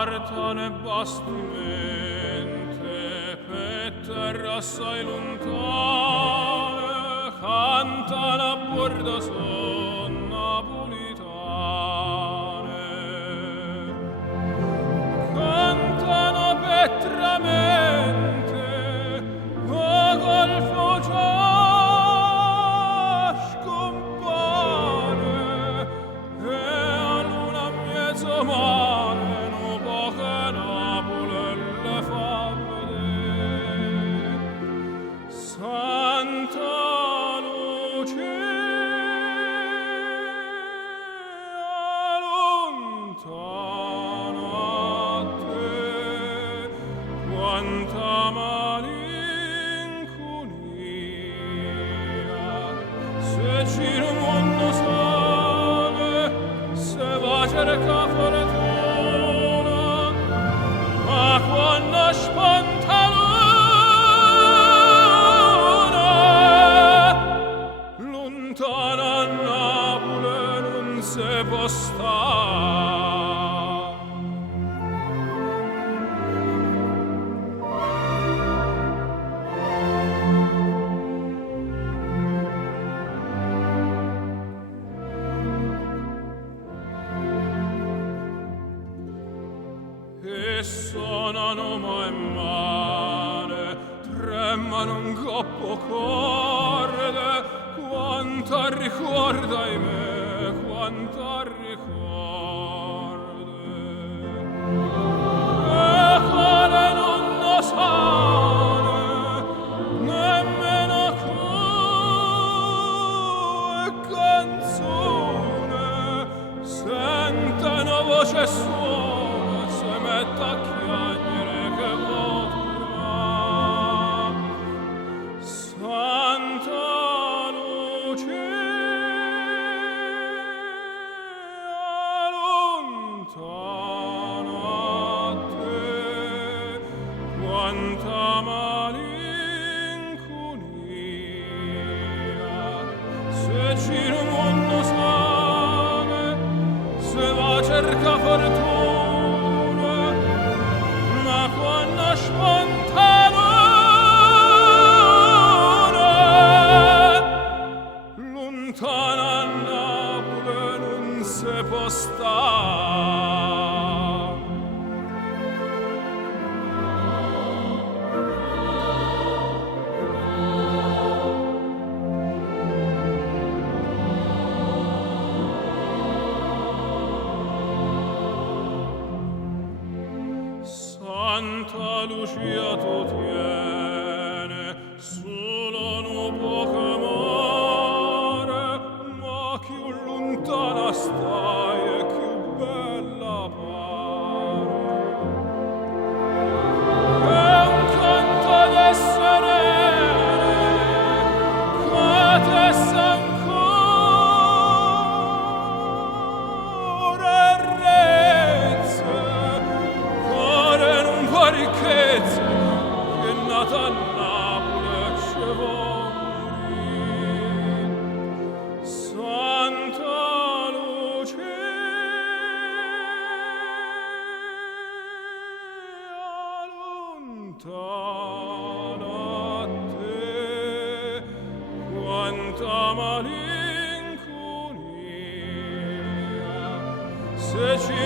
portano e bastimente per terra assai lontane cantano a bordo son napolitane, cantano petramente o golfo già scompare e a luna mezzo mare no poche Napoli le fa vedere. Santa lontana a te, quanta malinconia, se gira un mondo sale, se va a cerca fortuna, ma quando spanta lontana a Napoli non se può stare. E suonano mai male, tremano un coppo corde, quanta ricorda in me, quanta ricorda. E quale non lo sane, nemmeno e canzone, sentono voce suona, se mette a chiagnere che vorrà. Santa lontana a te, quanta malinconia, se gira un mondo sane, se va a cerca fortuna, ma quando spontana lontana a Napoli non se può stare. Santa Lucia tu tiene solo no poco amore, ma più lontana stai e più bella pare. È un canto de serene che te s'ancora rezze, core non può ricchezza, che è nata a Napoli e ci vuol morire. Santa lontana a te, quanta malinconia, se ci